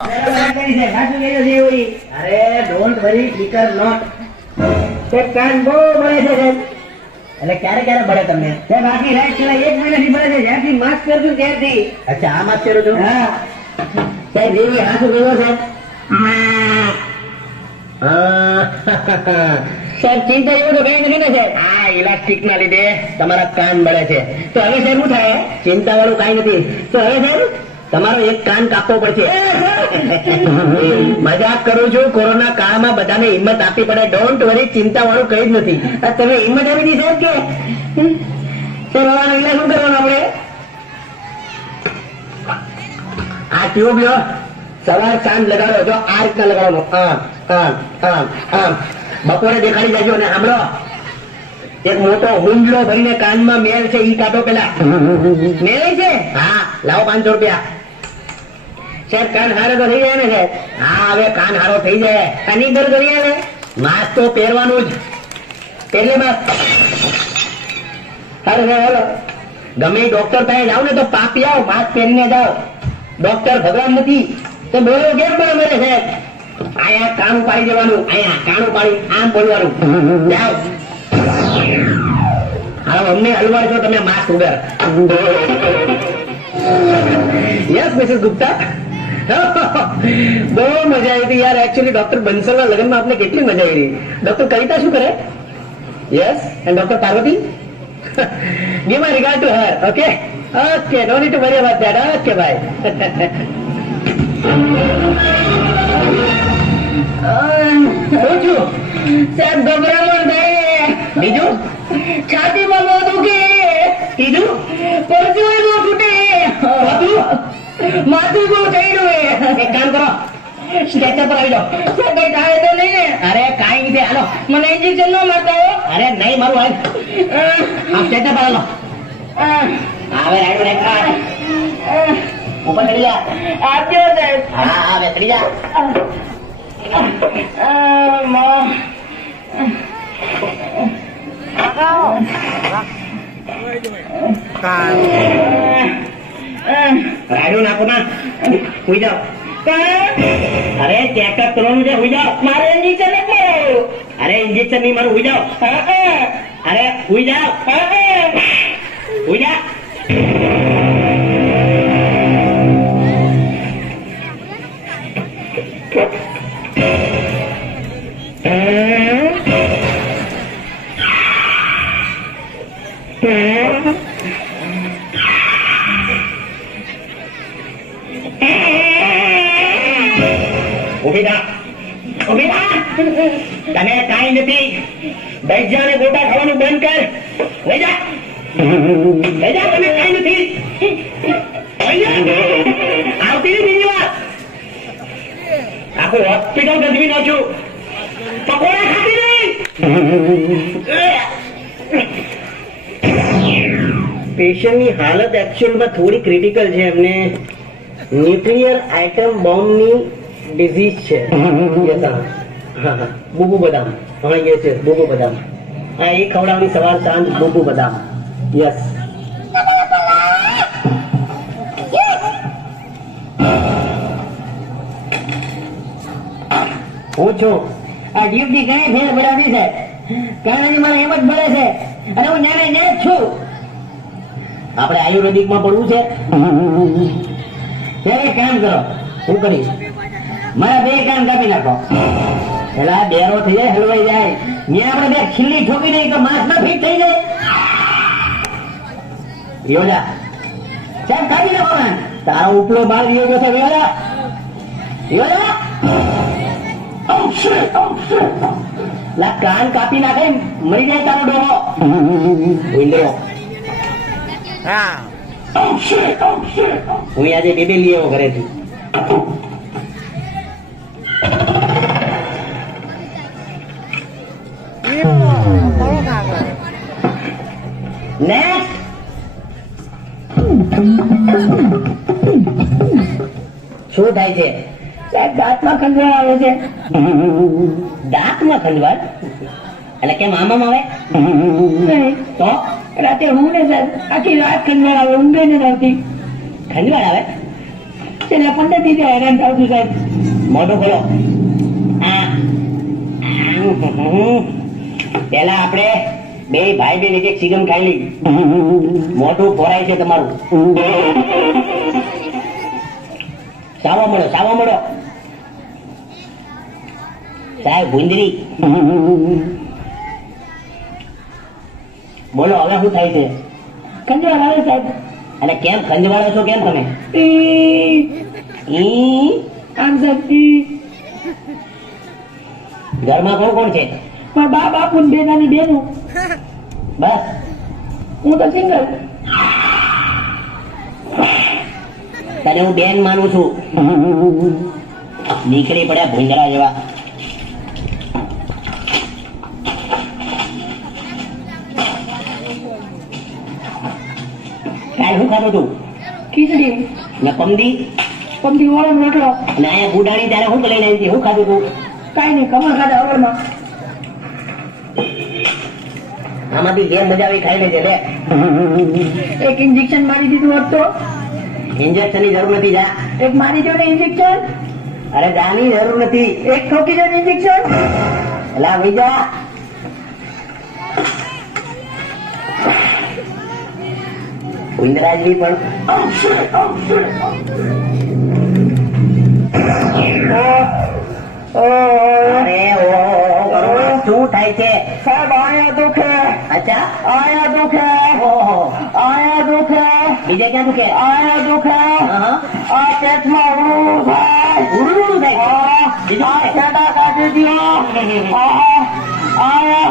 અરે don't worry ફિકર not. કાન બહુ બળે છે એટલે ક્યારે ક્યારે બળે તમને? બાકી રાઈટ છેલ્લા 1 મહિનાથી બળે છે, જ્યારથી માસ્ક પહેરું ત્યારથી. અચ્છા, આ માસ્ક પહેરું છું. હા સાહેબ, જેવી હાથું ગયો છે સાહેબ. ચિંતા એવું તો કઈ નથી ને સાહેબ. આ ઇલાસ્ટિક ના લીધે તમારા કાન બળે છે. તો હવે સાહેબ શું થાય? ચિંતા વાળું કઈ નથી. તો હવે સાહેબ તમારો એક કાન કાપવો પડશે. મજાક કરું છું. કોરોના કાળમાં બધાને હિંમત આપવી પડે. ડોન્ટ વરી, ચિંતા વાળું કઈ જ નથી. તમે હિંમત આપી દી સાહેબ કે સર હવાનો ઈલાજ શું કરવાનો આપણે? આ ટ્યુબ લો, સવાર સાંજ લગાડો. જો આ રીતના લગાડવાનો. આમ આમ આમ આમ. બપોરે દેખાડી જાજો. અને સાંભળો, એક મોટો હુંડલો ભરીને કાનમાં મેલ છે ઈ કાઢો પેલા. મેલ છે? હા, લાવો 500 રૂપિયા. સાહેબ કાન હારો તો થઈ જાય ને સાહેબ? હા, હવે કાન હારો થઈ જાય. આની દર કરી આવે માસ્ક તો પહેરવાનું જ. એટલે માસ્ક સારું સાહેબ. હાલો, ગમે ડોક્ટર પાસે જાવ ને તો પાપી આવો, માસ્ક પહેરીને જાઓ. ડોક્ટર ભગવાન નથી. તો બોલો કેમ બોલો મેરે સાહેબ? અહીંયા કાન ઉપાડી જવાનું, અહીંયા કાન ઉપાડી આમ બોલવાનું. જાઓ. હા, અમને હલવાડ છો તમે માસ્ક વગર. યસ મિસિસ ગુપ્તા, બહુ મજા આવી હતી યાર. એકચ્યુઅલી ડોક્ટર બંસલના લગ્નમાં આપને કેટલી મજા આવી. ડોક્ટર કવિતા શું કરે? Yes. And doctor Parvati, give my regard to her. Okay, okay, no need to worry about that. Okay, bye. પૂછું સાહેબ, ગભરામણ થાય. બીજું? છાતીમાં બહુ દુખે. બીજું? પરસેવો બહુ છૂટે. માથું બહુ ચડ્યું. એક કામ કરો, સ્ટ્રેચર પર આવી જાઓ. કઈ થાય તો નહીં ને? અરે કાઈ નથી. હાલો, મને ઇન્જેક્શન ન મારતા હો. અરે નહીં મારું હાલ. આમ સ્ટ્રેચર પર હાલો. હવે રાઈડ રાઈડ ઉપર ચડી જા. આપજો સાહેબ. હા હા, ચડી જા. રાયડું નાખો ના, સુઈ જાઓ. અરે ચેકઅપ કરવાનું છે, સુઈ જાઓ. મારે ઇન્જેક્શન નથી મારું. અરે ઇન્જેક્શન નહીં મારું, સુઈ જાઓ. અરે સુઈ જાઓ, સુઈ જા. ઉભી થા, ઉભી થા. તને કાંઈ નથી. દૈજાને ગોટા ખાવાનું બંધ કર. લઈ જા, લઈ જા. તને કાંઈ નથી. આવતી નહીં બીજી વાર. આખું હોસ્પિટલ ગંદવી નાખ્યું. પકોડા ખાતી નહીં. પેશન્ટની હાલત એકચ્યુઅલમાં થોડી ક્રિટિકલ છે. એમને ન્યુક્લિયર આઇટમ બોમ્બની ડિઝીઝ છે. હા, બુબુ બદામ હમણાં ગયા છે. બુબુ બદામ હા, એ ખવડાવવાની સવાર સાંજ. બુબુ બદામ. યસ. હું છું. આ ડ્યુટી ઘણી ફેર બરાબર છે. કારણ મારે એમ જ ભરે છે. અને હું નાને ને જ છું. આપણે આયુર્વેદિક માં પડવું છે. ત્યારે કામ કરો, હું કરીશ. મારા 2 કાન કાપી નાખો. પેલા બેરો થઈ જાય, હલવાઈ જાય. મેં આપણે 2 ખીલ્લી ઠોકી નહીં તો માસ ના ફીટ થઈ જાય. યોજા સાહેબ, કાપી નાખો. તારો ઉપલો બાળ યોજો છે. યોજા, યોજા. લા, કાન કાપી નાખે, મરી જાય તારો ડોહો. ઉંદરો. હું આજે 2 લઈ આવ્યો ઘરેથી. નેક્સ્ટ. શું થાય છે સાહેબ? દાંતમાં ખંજવાળ આવે છે. દાંતમાં ખંજવાળ? એટલે કેમ આમાં આવે? તો રાતે હું ને સાહેબ આખી રાત ખંજવાળ આવે, ઊંઘે ને આવતી. ખંજવાળ આવે? છેલ્લા 15 થી હેરાન થાવ છું સાહેબ. મોઢું ખોલો. પેલા આપણે બે ભાઈ બેન એક સિગમ ખાઈ લઈ. મોઢું ફોરાય છે તમારું. સાવા મળો સાહેબ ભૂંજરી. બોલો હવે શું થાય છે? કંજવાળ આવે સાહેબ. અને કેમ ખંજવાળો છો કેમ તમે? આમ સાહેબ ઘરમાં કોણ કોણ છે? મારા બા બાપુ ને બે નાની બેનું. બસ હું તો સિંગલ. તને હું બેન માનું છું. નીકળી પડ્યા ભૂંજરા જેવા. કાલ શું ખાધું તું? ખીચડી ને પમદી ઓળો રોટલો. અને અહીંયા ગુડાણી ત્યારે શું લઈને આવી હતી? શું ખાધું તું? કાંઈ નહીં, કમર ખાધા અવરમાં. આમાંથી જે મજા આવી ખાઈ લેજે લે. એક ઇન્જેક્શન મારી દીધું હોત તો. ઇન્જેક્શન ની જરૂર નથી, જા. એક મારી દો ને ઇન્જેક્શન. અરે જાની જરૂર નથી. એક ઠોકી દો ને ઇન્જેક્શન. એલા ભાઈ જા. ઇન્દ્રાજી પણ અરે શું થાય છે સાહેબ? આયા દુખે. અચ્છા આયા દુખે. ઓહો આયા દુખે. બીજે ક્યાં દુખે? આયા દુખે. હા. આ પેટમાં ઉરું થાય. ઉરું થાય છે? આ બીજું છેડા કાઢી દો. આયા